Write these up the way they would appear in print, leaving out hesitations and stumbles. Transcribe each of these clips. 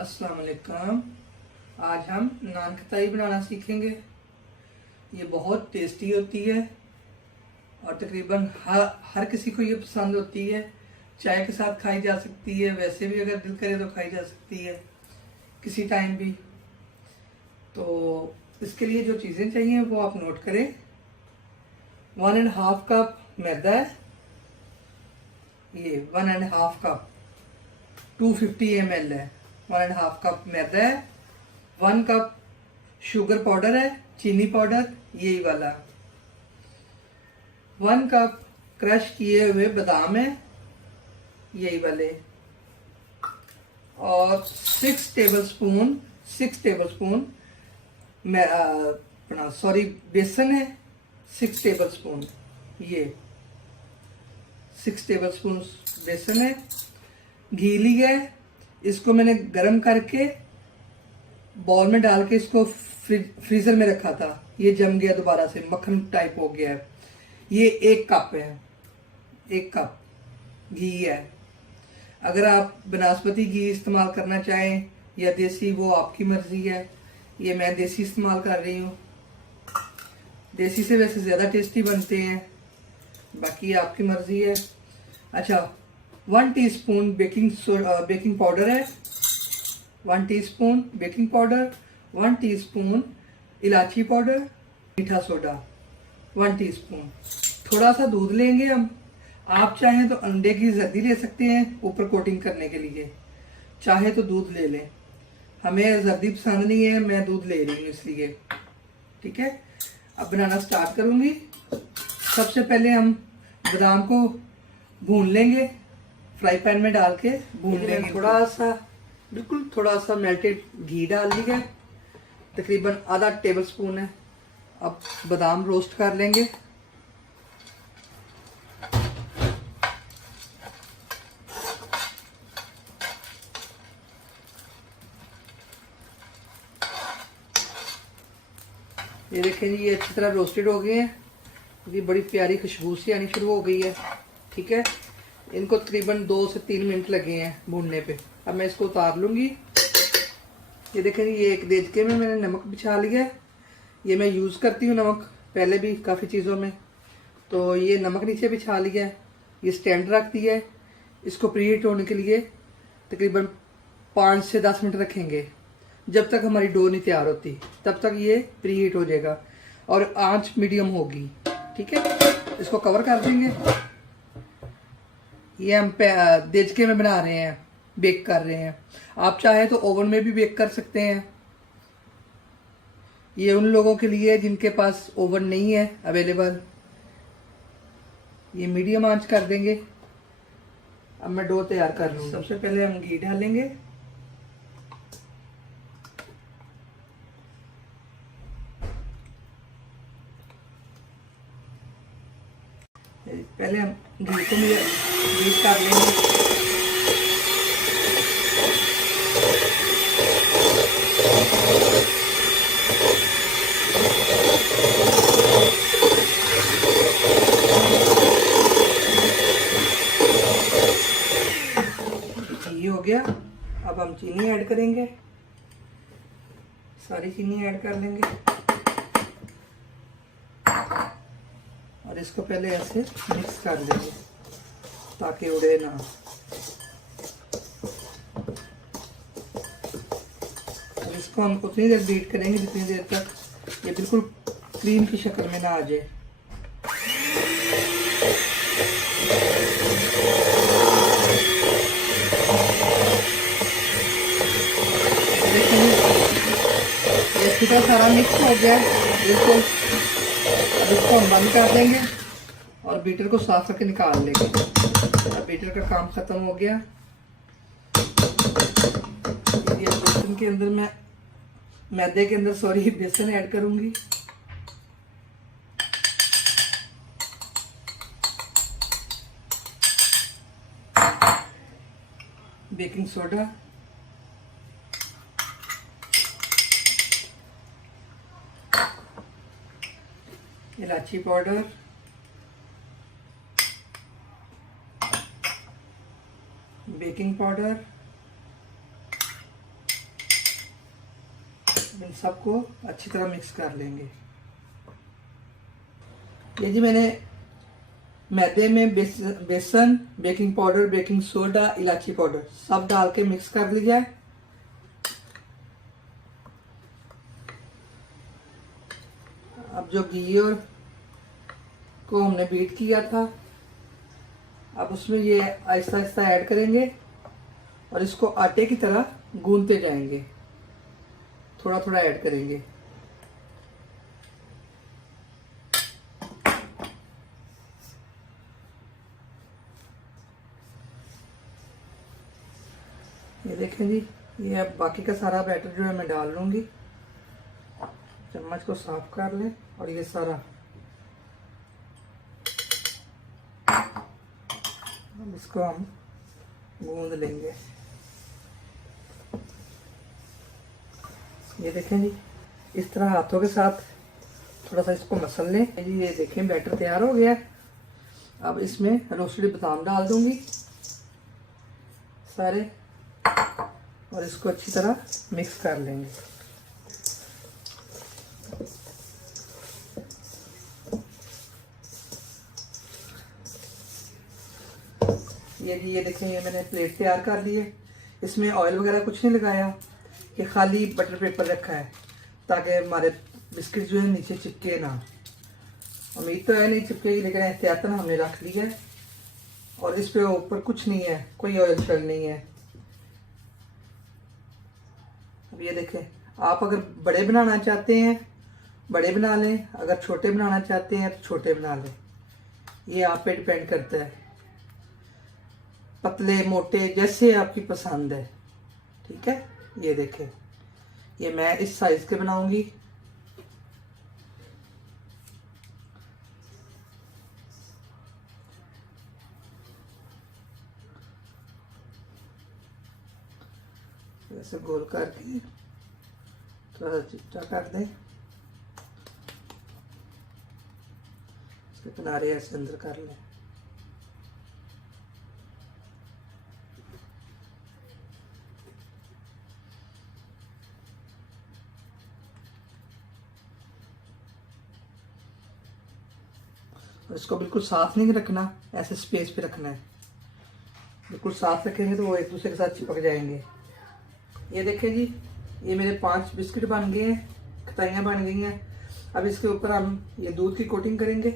अस्सलाम वालेकुम। आज हम नान खताई बनाना सीखेंगे। ये बहुत टेस्टी होती है और तकरीबन हर किसी को ये पसंद होती है। चाय के साथ खाई जा सकती है, वैसे भी अगर दिल करे तो खाई जा सकती है किसी टाइम भी। तो इसके लिए जो चीज़ें चाहिए वो आप नोट करें। 1.5 कप मैदा है, ये 1.5 कप 250 ml है। 1.5 कप मैदा है, 1 कप शुगर पाउडर है, चीनी पाउडर यही वाला, 1 कप क्रश किए हुए बादाम है यही वाले, और 6 टेबलस्पून बेसन है 6 टेबलस्पून, ये 6 टेबलस्पून बेसन है। घी लिया है, इसको मैंने गरम करके बॉल में डाल के इसको फ्रीजर में रखा था। ये जम गया, दोबारा से मक्खन टाइप हो गया है। ये 1 कप है, 1 कप घी है। अगर आप बनास्पति घी इस्तेमाल करना चाहें या देसी, वो आपकी मर्जी है। ये मैं देसी इस्तेमाल कर रही हूँ। देसी से वैसे ज़्यादा टेस्टी बनते हैं, बाकी आपकी मर्जी है। अच्छा, 1 टीस्पून बेकिंग पाउडर है, 1 टीस्पून बेकिंग पाउडर, 1 टीस्पून इलायची पाउडर, मीठा सोडा 1 टीस्पून। थोड़ा सा दूध लेंगे हम। आप चाहें तो अंडे की जर्दी ले सकते हैं ऊपर कोटिंग करने के लिए, चाहे तो दूध ले लें। हमें जर्दी पसंद नहीं है, मैं दूध ले रही हूँ इसलिए। ठीक है, अब बनाना स्टार्ट करूँगी। सबसे पहले हम बादाम को भून लेंगे, फ्राई पैन में डाल के भून लेंगे। बिल्कुल थोड़ा सा मेल्टेड घी डाल लिया, तकरीबन आधा टेबलस्पून है। अब बादाम रोस्ट कर लेंगे। ये देखें जी, ये अच्छी तरह रोस्टेड हो गए हैं। ये बड़ी प्यारी खुशबू सी आनी शुरू हो गई है। ठीक है, इनको तकरीबन 2 से 3 मिनट लगे हैं भूनने पे। अब मैं इसको उतार लूँगी। ये देखें जी, ये एक देचके में मैंने नमक बिछा लिया है। ये मैं यूज़ करती हूँ नमक पहले भी काफ़ी चीज़ों में, तो ये नमक नीचे बिछा लिया है। ये स्टैंड रख दिया है। इसको प्रीहीट होने के लिए तकरीबन 5 से 10 मिनट रखेंगे। जब तक हमारी डो नहीं तैयार होती तब तक ये प्रीहीट हो जाएगा और आंच मीडियम होगी। ठीक है, इसको कवर कर देंगे। ये हम देचके में बना रहे हैं, बेक कर रहे हैं। आप चाहे तो ओवन में भी बेक कर सकते हैं। ये उन लोगों के लिए जिनके पास ओवन नहीं है अवेलेबल। ये मीडियम आंच कर देंगे। अब मैं डो तैयार कर लूँगी। सबसे पहले हम घी डालेंगे। पहले हम घी को बीट कर लेंगे। घी हो गया, अब हम चीनी ऐड करेंगे। सारी चीनी ऐड कर लेंगे और इसको पहले ऐसे मिक्स कर लेंगे ताकि उड़े ना। और इसको हम उतनी देर बीट करेंगे जितनी देर तक ये बिल्कुल क्रीम की शक्ल में ना आ जाए। अच्छी तरह सारा मिक्स हो गया बिल्कुल। अब इसको हम बंद कर देंगे और बीटर को साफ करके निकाल लेंगे। अब बीटर का काम खत्म हो गया। बेसन के अंदर मैं मैदे के अंदर बेसन ऐड करूंगी। बेकिंग सोडा, इलायची पाउडर, बेकिंग पाउडर, इन सबको अच्छी तरह मिक्स कर लेंगे। ये जी मैंने मैदे में बेसन, बेकिंग पाउडर, बेकिंग सोडा, इलायची पाउडर सब डाल के मिक्स कर लिया है। अब जो घी और को हमने बीट किया था, अब उसमें ये आहिस्ता आहिस्ता ऐड करेंगे और इसको आटे की तरह गूंथते जाएंगे, थोड़ा थोड़ा ऐड करेंगे। ये देखें जी, ये अब बाकी का सारा बैटर जो है मैं डाल लूँगी। चम्मच को साफ कर लें और ये सारा अब इसको हम गूंद लेंगे। ये देखें जी, इस तरह हाथों के साथ थोड़ा सा इसको मसल लें जी। ये देखें बैटर तैयार हो गया है। अब इसमें रोस्टेड बादाम डाल दूंगी सारे और इसको अच्छी तरह मिक्स कर लेंगे। ये देखें, ये मैंने प्लेट तैयार कर ली है। इसमें ऑयल वगैरह कुछ नहीं लगाया, ये खाली बटर पेपर रखा है ताकि हमारे बिस्किट जो है नीचे चिपके ना। उम्मीद तो है नहीं चिपकेगी, लेकिन एहतियातन हमने रख लिया है। और इस पे ऊपर कुछ नहीं है, कोई ऑयल शल नहीं है। अब ये देखें, आप अगर बड़े बनाना चाहते हैं बड़े बना लें, अगर छोटे बनाना चाहते हैं तो छोटे बना लें। ये आप पे डिपेंड करता है, पतले मोटे जैसे आपकी पसंद है। ठीक है, ये देखें, ये मैं इस साइज के बनाऊंगी। ऐसे गोल करके थोड़ा सा चिपटा कर दें, इसके किनारे ऐसे अंदर कर लें। और इसको बिल्कुल साफ नहीं रखना, ऐसे स्पेस पे रखना है। बिल्कुल साफ रखेंगे तो वो एक दूसरे के साथ चिपक जाएंगे। ये देखें जी, ये मेरे 5 बिस्किट बन गए हैं, खताइयाँ बन गई हैं। अब इसके ऊपर हम ये दूध की कोटिंग करेंगे।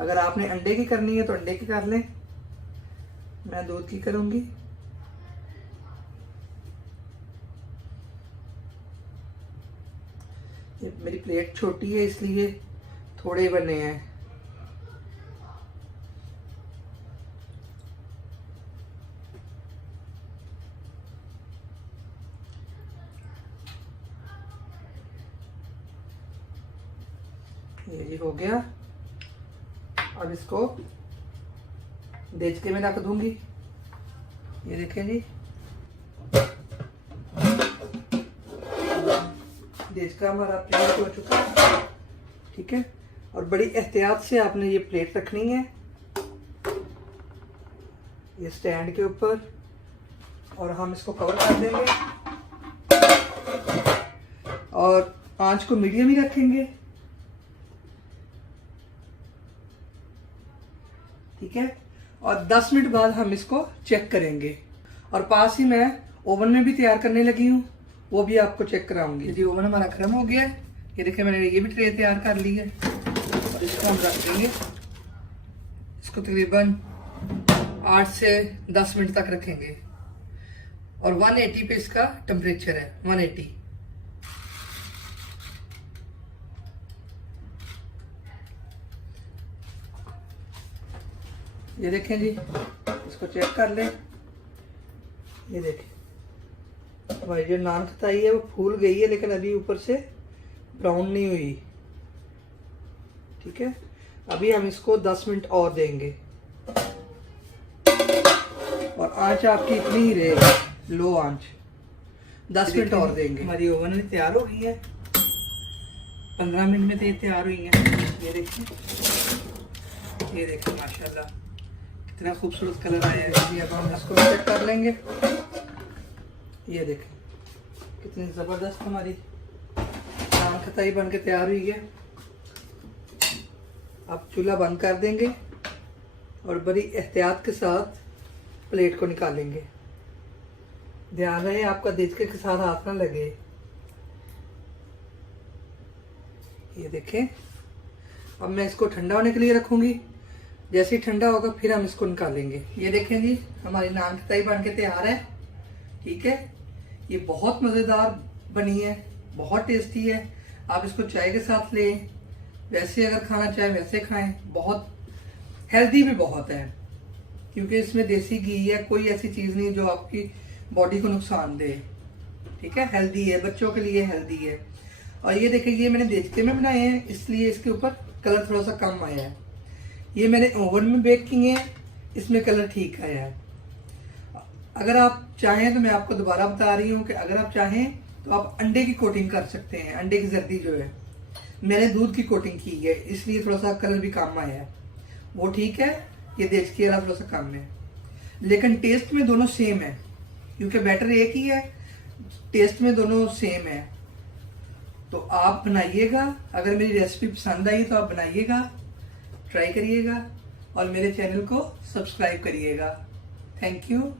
अगर आपने अंडे की करनी है तो अंडे की कर लें, मैं दूध की करूँगी। ये मेरी प्लेट छोटी है इसलिए थोड़े बने हैं। ये जी हो गया। अब इसको देचके में रख दूंगी। ये देखें जी, देचका हमारा प्लेट हो चुका है। ठीक है, और बड़ी एहतियात से आपने ये प्लेट रखनी है ये स्टैंड के ऊपर, और हम इसको कवर कर देंगे और आंच को मीडियम ही रखेंगे। ठीक है, और 10 मिनट बाद हम इसको चेक करेंगे। और पास ही मैं ओवन में भी तैयार करने लगी हूँ, वो भी आपको चेक कराऊंगी। जी ओवन हमारा गर्म हो गया है। ये देखिए, मैंने ये भी ट्रे तैयार कर ली है और इसको हम रख देंगे। इसको तकरीबन 8 से 10 मिनट तक रखेंगे और 180 पे इसका टेम्परेचर है, 180। ये देखें जी, इसको चेक कर लें। ये देखें, हमारी जो नान खताई है वो फूल गई है, लेकिन अभी ऊपर से ब्राउन नहीं हुई। ठीक है, अभी हम इसको 10 मिनट और देंगे और आंच आपकी इतनी ही रहेगी, लो आंच। 10 मिनट और देंगे। हमारी ओवन में तैयार हो गई है, 15 मिनट में तो ये तैयार हुई है। ये देखिए, ये देखिए माशाल्लाह कितना खूबसूरत कलर आया है। अब हम इसको चेक कर लेंगे। ये देखें कितनी ज़बरदस्त हमारी खताई बन के तैयार हुई है। आप चूल्हा बंद कर देंगे और बड़ी एहतियात के साथ प्लेट को निकालेंगे। ध्यान रहे आपका देचके के साथ हाथ ना लगे। ये देखें, अब मैं इसको ठंडा होने के लिए रखूंगी। जैसे ही ठंडा होगा फिर हम इसको निकालेंगे। ये देखें जी, हमारी नान खताई बन के तैयार है। ठीक है, ये बहुत मज़ेदार बनी है, बहुत टेस्टी है। आप इसको चाय के साथ लें, वैसे अगर खाना चाहें वैसे खाएं। बहुत हेल्दी भी बहुत है, क्योंकि इसमें देसी घी है, कोई ऐसी चीज़ नहीं जो आपकी बॉडी को नुकसान दे। ठीक है, हेल्दी है, बच्चों के लिए हेल्दी है। और ये देखिए, ये मैंने देचके में बनाए हैं, इसलिए इसके ऊपर कलर थोड़ा सा कम आया है। ये मैंने ओवन में बेक किए हैं, इसमें कलर ठीक आया है। अगर आप चाहें तो मैं आपको दोबारा बता रही हूँ कि अगर आप चाहें तो आप अंडे की कोटिंग कर सकते हैं। अंडे की जर्दी जो है, मैंने दूध की कोटिंग की है, इसलिए थोड़ा सा कलर भी कम आया है, वो ठीक है। ये देचके वाला थोड़ा सा कम है, लेकिन टेस्ट में दोनों सेम है, क्योंकि बैटर एक ही है, टेस्ट में दोनों सेम है। तो आप बनाइएगा, अगर मेरी रेसिपी पसंद आई तो आप बनाइएगा, ट्राई करिएगा और मेरे चैनल को सब्सक्राइब करिएगा। Thank you.